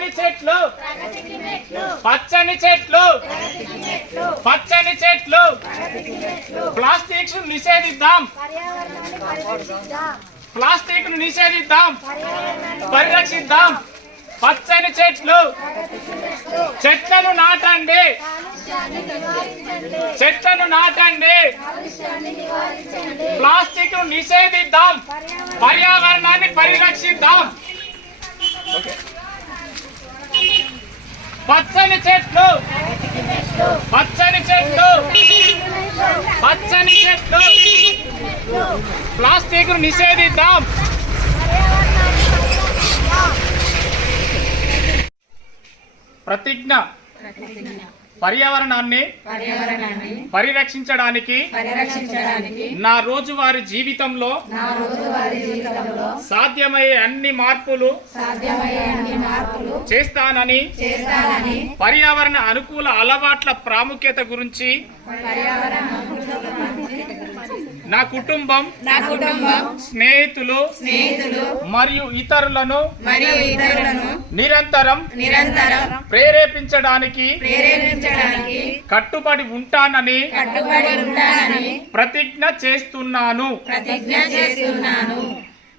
పచ్చని చెట్లు. పచ్చని చెట్లు. పచ్చని చెట్లు. ప్లాస్టిక్ నిషేధిద్దాం. ప్లాస్టిక్ను నిషేధిద్దాం. పరిరక్షిద్దాం. పచ్చని చెట్లు. చెట్లను నాటండి. చెట్లను నాటండి. ప్లాస్టిక్ను నిషేధిద్దాం. పర్యావరణాన్ని పరిరక్షిద్దాం. పచ్చని చెట్లు. పచ్చని చెట్లు. పచ్చని చెట్లు. ప్లాస్టిక్ నిషేధిద్దాం. ప్రతిజ్ఞ. పర్యావరణాన్ని పరిరక్షించడానికి పరిరక్షించడానికి నా రోజువారీ జీవితంలో నా రోజువారీ జీవితంలో సాధ్యమయ్యే అన్ని మార్పులు చేస్తానని పర్యావరణ అనుకూల అలవాట్ల ప్రాముఖ్యత గురించి నా కుటుంబం నా కుటుంబం స్నేహితులు స్నేహితులు మరియు ఇతరులను మరియు ఇతరులను నిరంతరం నిరంతరం ప్రేరేపించడానికి ప్రేరేపించడానికి కట్టుబడి ఉంటానని కట్టుబడి ఉంటానని ప్రతిజ్ఞ చేస్తున్నాను. ప్రతిజ్ఞ చేస్తున్నాను.